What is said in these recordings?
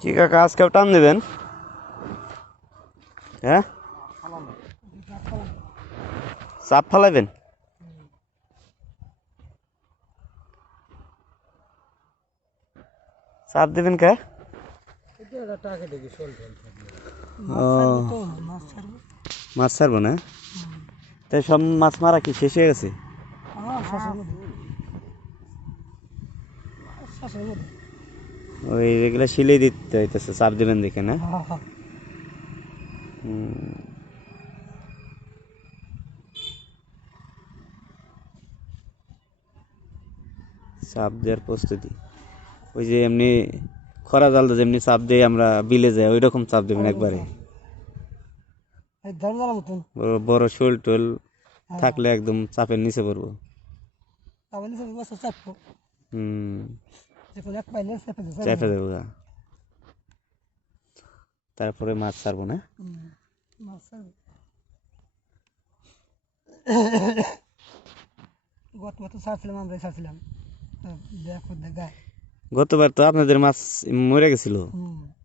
কি কাকা আজকেও টান দেবেন? হ্যাঁ, চাপ ফালাইবেন? চাপ দেবেন কে? মাছ ছাড়বো না? তাই সব মাছ মারা কি শেষ হয়ে গেছে? ওই এগুলো সিলেই দিতে হইতেছে, চাপ দেবেন দেখে না? চাপ দেওয়ার প্রস্তুতি ওই যে এমনি খরা জাল যেমনি চাপ দিয়ে আমরা বিলে যাই ওই রকম চাপ দেবেন একবারে। বড় শোল টোল থাকলে একদম চাপের নিচে পড়বো। চেপে দেবো। তারপরে মাছ ছাড়বো না? গতবার তো আপনাদের মাছ মরে গেছিল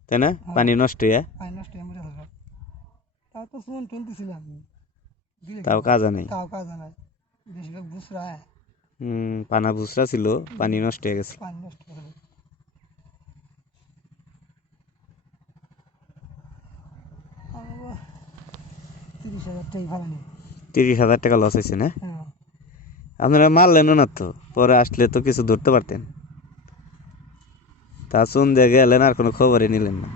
তাই না? পানি নষ্ট হয়ে তাও কাজা নেই। পানা ভুসরা ছিল, পানি নষ্ট হয়ে গেছে। 30,000 টাকা লস হয়েছে না? আপনারা মারলেন না তো, পরে আসলে তো কিছু ধরতে পারতেন। তা চুন দিয়ে গেলেন আর কোনো খবরই নিলেন না।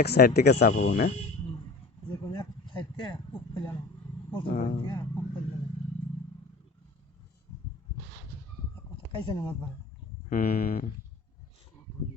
এক সাইড থেকে চাপ হবো না? হুম।